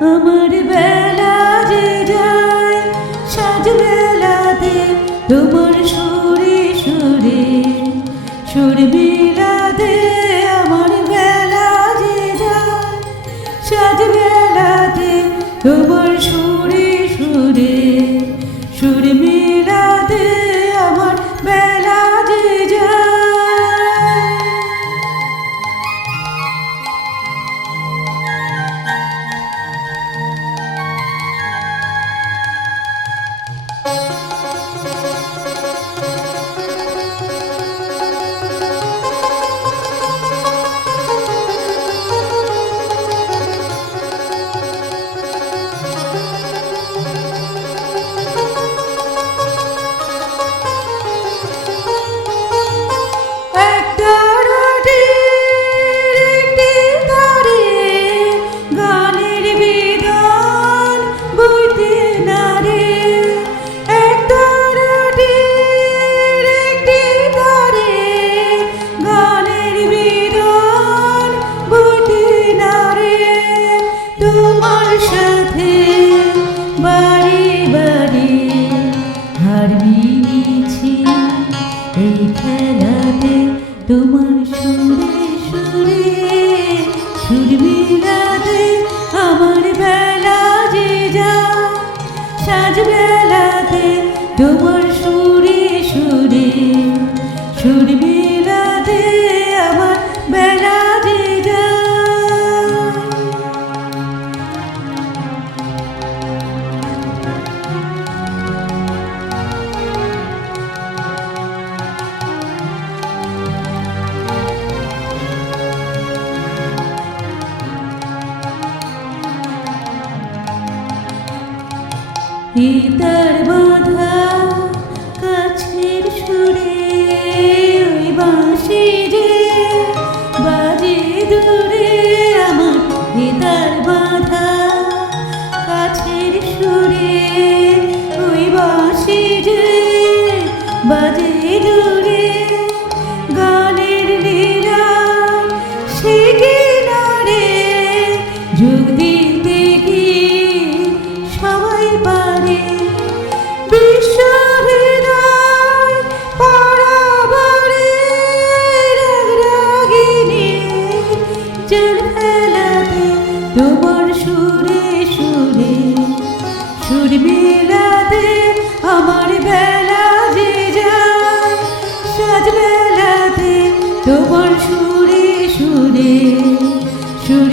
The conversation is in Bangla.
আমার বেলা যে যায় সাজ বেলাতে তোমার সুরে সুরে সুর মিলাতে আমার বেলা যে যায় সাজ বেলাতে তোমার সুরে সুরে সুর মিলাতে আমার বেলা যে যায়। তোমার সাথে বাড়ি বাড়ি হার মিলেছি এই খেলাতে তোমার সুরে সুরে সুর মিলাতে আমার বেলা যে যায় সাজ বেলাতে তোমার সুরে সুরে সুর মিলাতে আমার বেলা যে যায়। ইতার বাঁধা কাছের সুরে ওই বাঁশি যে বাজে দূরে আমার ইতার বাঁধা কাছের সুরে ওই বাঁশি যে বাজে দূরে গানের লীলা সে কিনারে যোগ দিতে গিয়ে সবাই পারে বিশ্বহৃদয় পারাবারে রাগরাগিনী জল ফেলাতে তোমার সুরে সুরে সুর মিলাতে আমার বেলা যে যায় সাজ বেলাতে তোমার সুরে সুরে সুর